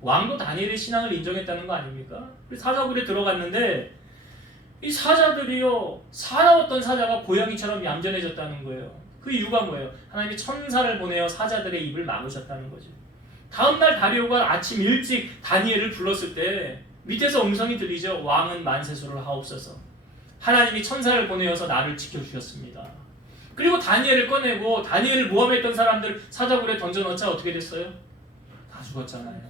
왕도 다니엘의 신앙을 인정했다는 거 아닙니까? 사자굴에 들어갔는데 이 사자들이요 사나웠던 사자가 고양이처럼 얌전해졌다는 거예요. 그 이유가 뭐예요? 하나님이 천사를 보내어 사자들의 입을 막으셨다는 거죠. 다음날 다리오가 아침 일찍 다니엘을 불렀을 때 밑에서 음성이 들리죠. 왕은 만세수를 하옵소서. 하나님이 천사를 보내어서 나를 지켜주셨습니다. 그리고 다니엘을 꺼내고 다니엘을 모함했던 사람들 사자굴에 던져넣자 어떻게 됐어요? 다 죽었잖아요.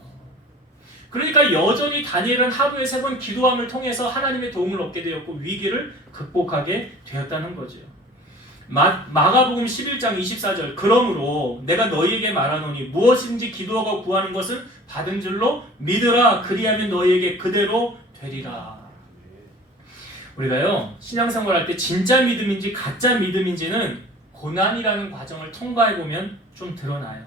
그러니까 여전히 다니엘은 하루에 3번 기도함을 통해서 하나님의 도움을 얻게 되었고 위기를 극복하게 되었다는 거죠. 마가복음 11장 24절 그러므로 내가 너희에게 말하노니 무엇인지 기도하고 구하는 것은 받은 줄로 믿으라. 그리하면 너희에게 그대로 되리라. 우리가요 신앙생활할 때 진짜 믿음인지 가짜 믿음인지는 고난이라는 과정을 통과해보면 좀 드러나요.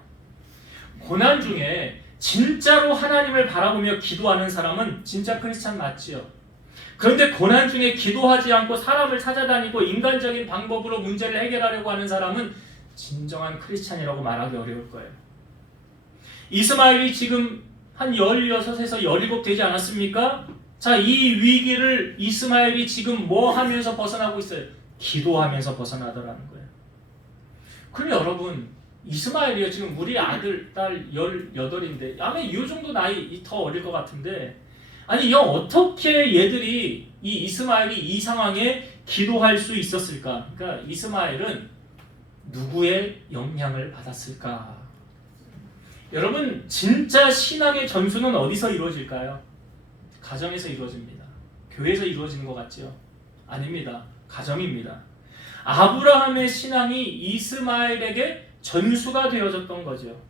고난 중에 진짜로 하나님을 바라보며 기도하는 사람은 진짜 크리스찬 맞지요. 그런데 고난 중에 기도하지 않고 사람을 찾아다니고 인간적인 방법으로 문제를 해결하려고 하는 사람은 진정한 크리스찬이라고 말하기 어려울 거예요. 이스마엘이 지금 한 16에서 17 되지 않았습니까? 자, 이 위기를 이스마엘이 지금 뭐 하면서 벗어나고 있어요? 기도하면서 벗어나더라는 거예요. 그럼 여러분, 이스마엘이요. 지금 우리 아들, 딸 18인데 아마 이 정도 나이 더 어릴 것 같은데 아니, 어떻게 얘들이 이 이스마엘이 이 상황에 기도할 수 있었을까? 그러니까 이스마엘은 누구의 영향을 받았을까? 여러분, 진짜 신앙의 전수는 어디서 이루어질까요? 가정에서 이루어집니다. 교회에서 이루어지는 것 같죠? 아닙니다. 가정입니다. 아브라함의 신앙이 이스마엘에게 전수가 되어졌던 거죠.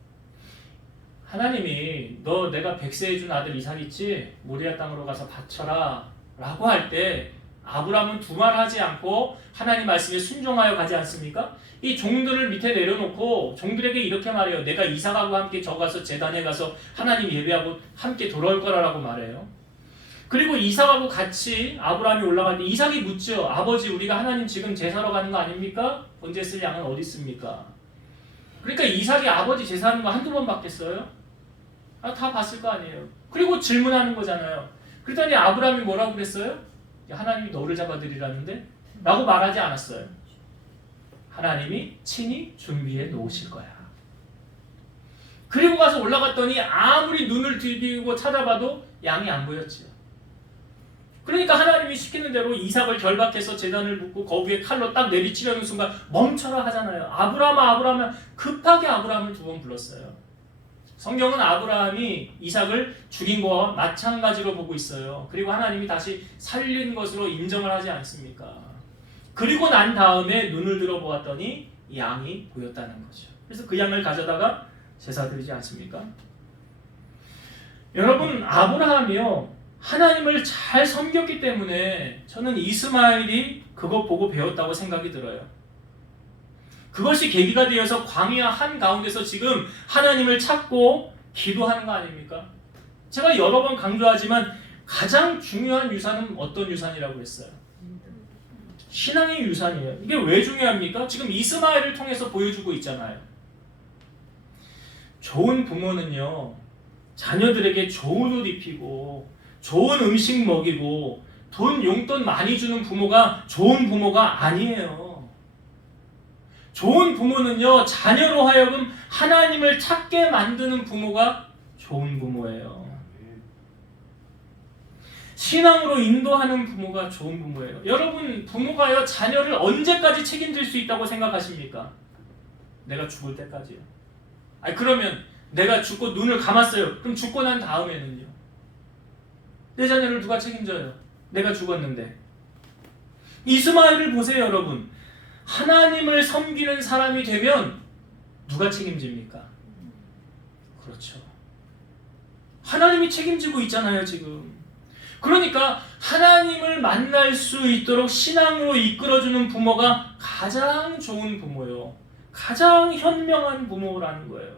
하나님이 너 내가 100세에 준 아들 이삭 있지? 모리아 땅으로 가서 바쳐라 라고 할 때 아브라함은 두말하지 않고 하나님 말씀에 순종하여 가지 않습니까? 이 종들을 밑에 내려놓고 종들에게 이렇게 말해요. 내가 이삭하고 함께 저 가서 제단에 가서 하나님 예배하고 함께 돌아올 거라고 말해요. 그리고 이삭하고 같이 아브라함이 올라갈 때 이삭이 묻죠. 아버지, 우리가 하나님 지금 제사로 가는 거 아닙니까? 번제 쓸 양은 어디 있습니까? 그러니까 이삭이 아버지 제사하는 거 한두 번 봤겠어요? 다 봤을 거 아니에요. 그리고 질문하는 거잖아요. 그랬더니 아브라함이 뭐라고 그랬어요? 하나님이 너를 잡아드리라는데? 라고 말하지 않았어요. 하나님이 친히 준비해 놓으실 거야. 그리고 가서 올라갔더니 아무리 눈을 들이고 찾아봐도 양이 안 보였지요. 그러니까 하나님이 시키는 대로 이삭을 결박해서 제단을 붓고 거기에 칼로 딱 내리치려는 순간 멈춰라 하잖아요. 아브라함아 아브라함아, 급하게 아브라함을 2번 불렀어요. 성경은 아브라함이 이삭을 죽인 거와 마찬가지로 보고 있어요. 그리고 하나님이 다시 살린 것으로 인정을 하지 않습니까? 그리고 난 다음에 눈을 들어보았더니 양이 보였다는 거죠. 그래서 그 양을 가져다가 제사 드리지 않습니까? 여러분, 아브라함이요, 하나님을 잘 섬겼기 때문에 저는 이스마엘이 그거 보고 배웠다고 생각이 들어요. 그것이 계기가 되어서 광야 한가운데서 지금 하나님을 찾고 기도하는 거 아닙니까? 제가 여러 번 강조하지만 가장 중요한 유산은 어떤 유산이라고 했어요? 신앙의 유산이에요. 이게 왜 중요합니까? 지금 이스마엘을 통해서 보여주고 있잖아요. 좋은 부모는요, 자녀들에게 좋은 옷 입히고 좋은 음식 먹이고 돈 용돈 많이 주는 부모가 좋은 부모가 아니에요. 좋은 부모는요, 자녀로 하여금 하나님을 찾게 만드는 부모가 좋은 부모예요. 신앙으로 인도하는 부모가 좋은 부모예요. 여러분, 부모가요, 자녀를 언제까지 책임질 수 있다고 생각하십니까? 내가 죽을 때까지요. 아니, 그러면 내가 죽고 눈을 감았어요. 그럼 죽고 난 다음에는요? 내 자녀를 누가 책임져요? 내가 죽었는데. 이스마엘을 보세요, 여러분. 하나님을 섬기는 사람이 되면 누가 책임집니까? 그렇죠. 하나님이 책임지고 있잖아요, 지금. 그러니까 하나님을 만날 수 있도록 신앙으로 이끌어주는 부모가 가장 좋은 부모요. 가장 현명한 부모라는 거예요.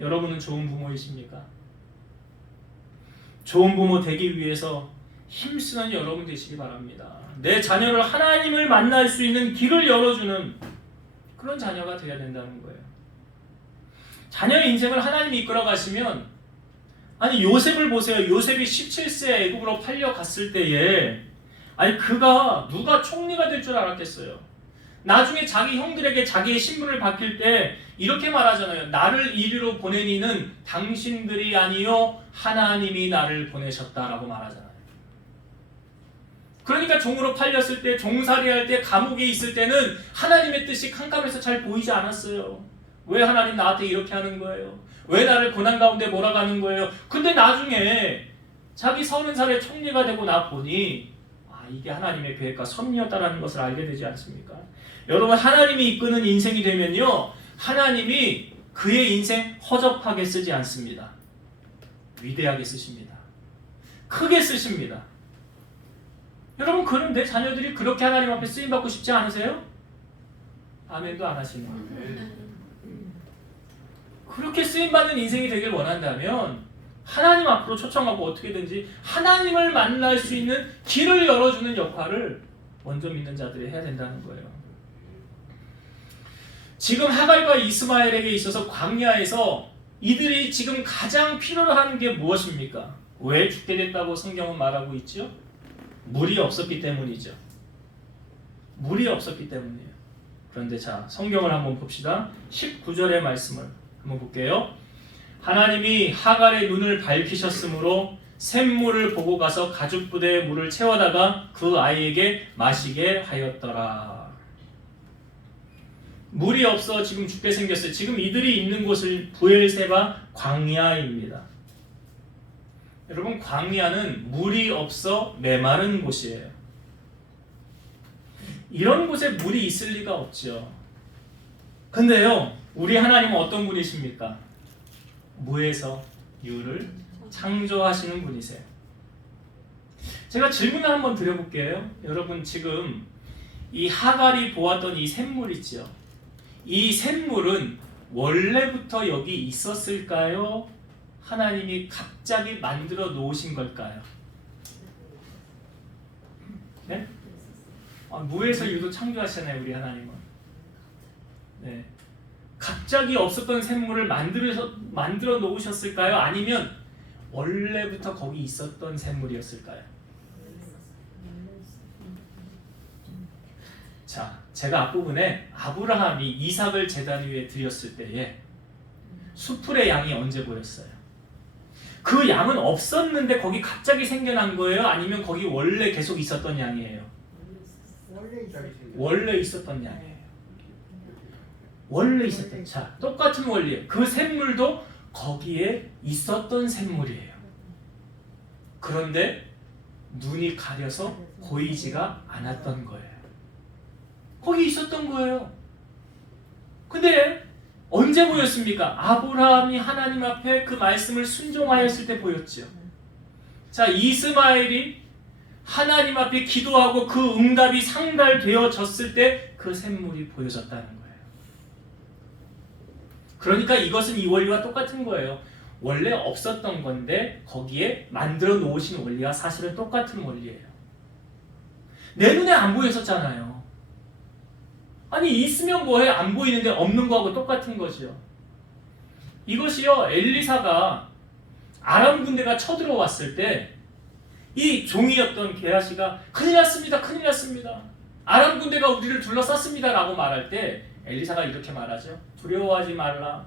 여러분은 좋은 부모이십니까? 좋은 부모 되기 위해서 힘쓰는 여러분 되시기 바랍니다. 내 자녀를 하나님을 만날 수 있는 길을 열어주는 그런 자녀가 되어야 된다는 거예요. 자녀의 인생을 하나님이 이끌어 가시면, 아니 요셉을 보세요. 요셉이 17세 애굽으로 팔려갔을 때에, 아니 그가 누가 총리가 될 줄 알았겠어요. 나중에 자기 형들에게 자기의 신분을 바뀔 때 이렇게 말하잖아요. 나를 이리로 보낸 이는 당신들이 아니요 하나님이 나를 보내셨다라고 말하잖아요. 그러니까 종으로 팔렸을 때, 종살이할 때, 감옥에 있을 때는 하나님의 뜻이 캄캄해서 잘 보이지 않았어요. 왜 하나님 나한테 이렇게 하는 거예요? 왜 나를 고난 가운데 몰아가는 거예요? 근데 나중에 자기 30살에 총리가 되고 나 보니 이게 하나님의 계획과 섭리였다라는 것을 알게 되지 않습니까? 여러분, 하나님이 이끄는 인생이 되면요, 하나님이 그의 인생 허접하게 쓰지 않습니다. 위대하게 쓰십니다. 크게 쓰십니다. 여러분, 그럼 내 자녀들이 그렇게 하나님 앞에 쓰임받고 싶지 않으세요? 아멘도 안 하시는 거예요. 그렇게 쓰임받는 인생이 되길 원한다면 하나님 앞으로 초청하고 어떻게든지 하나님을 만날 수 있는 길을 열어주는 역할을 먼저 믿는 자들이 해야 된다는 거예요. 지금 하갈과 이스마엘에게 있어서 광야에서 이들이 지금 가장 필요로 하는 게 무엇입니까? 왜 죽게 됐다고 성경은 말하고 있죠? 물이 없었기 때문이죠. 물이 없었기 때문이에요. 그런데 자, 성경을 한번 봅시다. 19절의 말씀을 한번 볼게요. 하나님이 하갈의 눈을 밝히셨으므로 샘물을 보고 가서 가죽 부대에 물을 채워다가 그 아이에게 마시게 하였더라. 물이 없어 지금 죽게 생겼어요. 지금 이들이 있는 곳은 부엘세바 광야입니다. 여러분, 광야는 물이 없어 메마른 곳이에요. 이런 곳에 물이 있을 리가 없죠. 근데요, 우리 하나님은 어떤 분이십니까? 무에서 유를 창조하시는 분이세요. 제가 질문을 한번 드려볼게요. 여러분, 지금 이 하갈이 보았던 이 샘물 있죠? 이 샘물은 원래부터 여기 있었을까요? 하나님이 갑자기 만들어 놓으신 걸까요? 네? 무에서 유도 창조하시잖아요, 우리 하나님은. 네. 갑자기 없었던 샘물을 만들어 놓으셨을까요? 아니면 원래부터 거기 있었던 샘물이었을까요? 자, 제가 앞부분에 아브라함이 이삭을 제단 위에 드렸을 때에 수풀의 양이 언제 보였어요? 그 양은 없었는데 거기 갑자기 생겨난 거예요? 아니면 거기 원래 계속 있었던 양이에요? 원래 있었던 양이에요. 원래 있었던. 자, 똑같은 원리예요. 그 샘물도 거기에 있었던 샘물이에요. 그런데 눈이 가려서 보이지가 않았던 거예요. 거기 있었던 거예요. 근데 언제 보였습니까? 아브라함이 하나님 앞에 그 말씀을 순종하였을 때 보였죠. 자, 이스마엘이 하나님 앞에 기도하고 그 응답이 상달되어졌을 때 그 샘물이 보여졌다는 거예요. 그러니까 이것은 이 원리와 똑같은 거예요. 원래 없었던 건데 거기에 만들어 놓으신 원리와 사실은 똑같은 원리예요. 내 눈에 안 보였었잖아요. 아니 있으면 뭐해? 안 보이는데 없는 거하고 똑같은 거죠. 이것이요, 엘리사가 아람 군대가 쳐들어왔을 때 이 종이었던 게하시가 큰일 났습니다, 큰일 났습니다, 아람 군대가 우리를 둘러쌌습니다 라고 말할 때 엘리사가 이렇게 말하죠. 두려워하지 말라.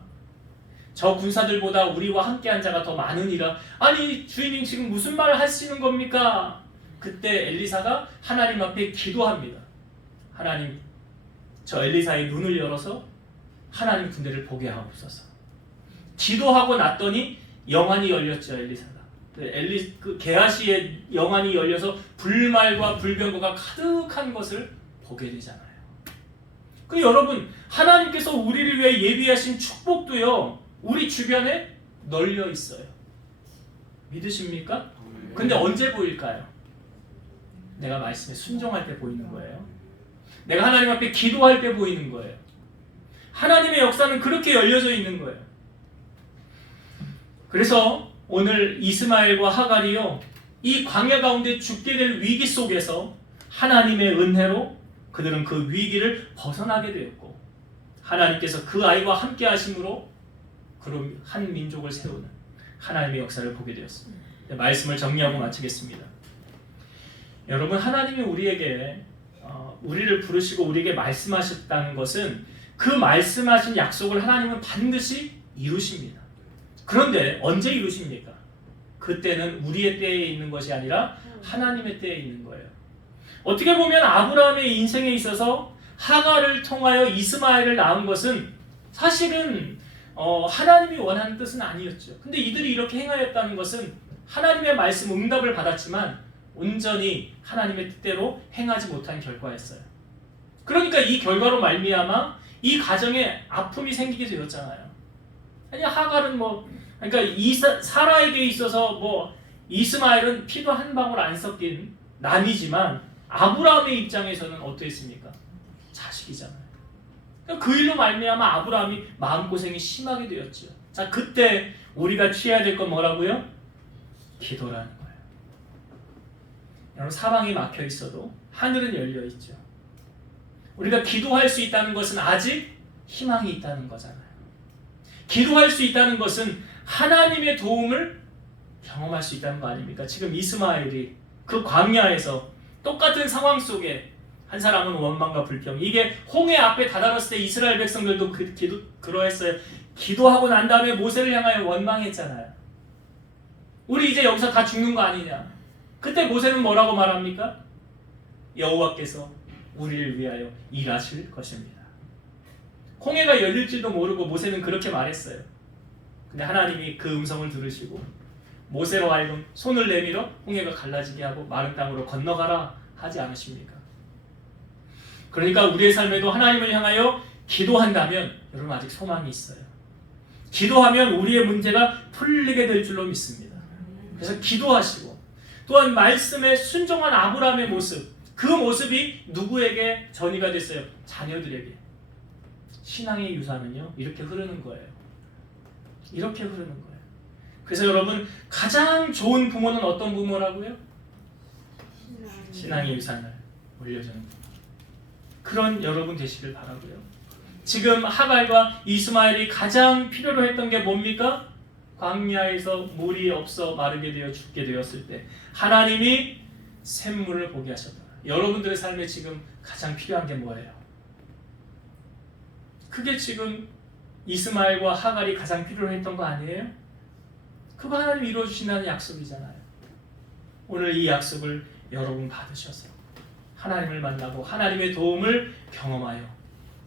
저 군사들보다 우리와 함께한 자가 더 많으니라. 아니 주인님 지금 무슨 말을 하시는 겁니까? 그때 엘리사가 하나님 앞에 기도합니다. 하나님, 저 엘리사의 눈을 열어서 하나님 군대를 보게 하옵소서. 기도하고 났더니 영안이 열렸죠. 엘리사가. 그 게하시의 영안이 열려서 불말과 불병거가 가득한 것을 보게 되잖아요. 그 여러분, 하나님께서 우리를 위해 예비하신 축복도요, 우리 주변에 널려 있어요. 믿으십니까? 근데 언제 보일까요? 내가 말씀에 순종할 때 보이는 거예요. 내가 하나님 앞에 기도할 때 보이는 거예요. 하나님의 역사는 그렇게 열려져 있는 거예요. 그래서 오늘 이스마엘과 하갈이요, 이 광야 가운데 죽게 될 위기 속에서 하나님의 은혜로 그들은 그 위기를 벗어나게 되었고, 하나님께서 그 아이와 함께 하심으로 그런 한 민족을 세우는 하나님의 역사를 보게 되었습니다. 말씀을 정리하고 마치겠습니다. 여러분, 하나님이 우리를 부르시고 우리에게 말씀하셨다는 것은 그 말씀하신 약속을 하나님은 반드시 이루십니다. 그런데 언제 이루십니까? 그때는 우리의 때에 있는 것이 아니라 하나님의 때에 있는 거예요. 어떻게 보면 아브라함의 인생에 있어서 하갈을 통하여 이스마엘을 낳은 것은 사실은 하나님이 원하는 뜻은 아니었죠. 근데 이들이 이렇게 행하였다는 것은 하나님의 말씀 응답을 받았지만 온전히 하나님의 뜻대로 행하지 못한 결과였어요. 그러니까 이 결과로 말미암아 이 가정에 아픔이 생기게 되었잖아요. 아니 하갈은 그러니까 사라에게 있어서 이스마엘은 피도 한 방울 안 섞인 남이지만 아브라함의 입장에서는 어떠했습니까? 자식이잖아요. 그러니까 그 일로 말미암아 아브라함이 마음고생이 심하게 되었죠. 자, 그때 우리가 취해야 될 건 뭐라고요? 기도라는 거예요. 여러분, 사방이 막혀 있어도 하늘은 열려 있죠. 우리가 기도할 수 있다는 것은 아직 희망이 있다는 거잖아요. 기도할 수 있다는 것은 하나님의 도움을 경험할 수 있다는 거 아닙니까? 지금 이스마엘이 그 광야에서 똑같은 상황 속에 한 사람은 원망과 불평, 이게 홍해 앞에 다다랐을 때 이스라엘 백성들도 그러했어요. 기도하고 난 다음에 모세를 향하여 원망했잖아요. 우리 이제 여기서 다 죽는 거 아니냐? 그때 모세는 뭐라고 말합니까? 여호와께서 우리를 위하여 일하실 것입니다. 홍해가 열릴지도 모르고 모세는 그렇게 말했어요. 근데 하나님이 그 음성을 들으시고 모세로 하여금 손을 내밀어 홍해가 갈라지게 하고 마른 땅으로 건너가라 하지 않으십니까? 그러니까 우리의 삶에도 하나님을 향하여 기도한다면 여러분 아직 소망이 있어요. 기도하면 우리의 문제가 풀리게 될 줄로 믿습니다. 그래서 기도하시고, 또한 말씀에 순종한 아브라함의 모습, 그 모습이 누구에게 전이가 됐어요? 자녀들에게. 신앙의 유산은요, 이렇게 흐르는 거예요. 이렇게 흐르는 거예요. 그래서 여러분, 가장 좋은 부모는 어떤 부모라고요? 신앙의 유산을 올려주는 부모. 그런 여러분 되시길 바라고요. 지금 하갈과 이스마엘이 가장 필요로 했던 게 뭡니까? 광야에서 물이 없어 마르게 되어 죽게 되었을 때 하나님이 샘물을 보게 하셨다. 여러분들의 삶에 지금 가장 필요한 게 뭐예요? 그게 지금 이스마엘과 하갈이 가장 필요로 했던 거 아니에요? 그거 하나님 이루어주신다는 약속이잖아요. 오늘 이 약속을 여러분 받으셔서 하나님을 만나고 하나님의 도움을 경험하여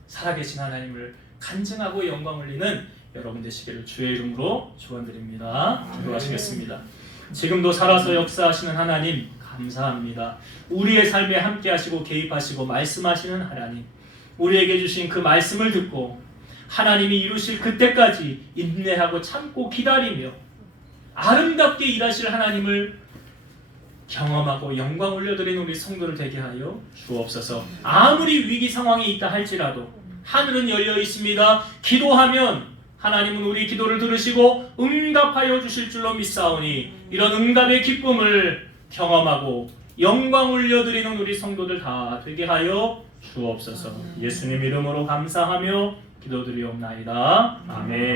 살아계신 하나님을 간증하고 영광 올리는 여러분 되시기를 주의 이름으로 축원드립니다. 기도하시겠습니다. 지금도 살아서 역사하시는 하나님 감사합니다. 우리의 삶에 함께 하시고 개입하시고 말씀하시는 하나님, 우리에게 주신 그 말씀을 듣고 하나님이 이루실 그때까지 인내하고 참고 기다리며 아름답게 일하실 하나님을 경험하고 영광 올려드리는 우리 성도를 되게 하여 주옵소서. 아무리 위기 상황이 있다 할지라도 하늘은 열려 있습니다. 기도하면 하나님은 우리 기도를 들으시고 응답하여 주실 줄로 믿사오니 이런 응답의 기쁨을 경험하고 영광 올려드리는 우리 성도들 다 되게 하여 주옵소서. 예수님 이름으로 감사하며 기도드리옵나이다. 아멘.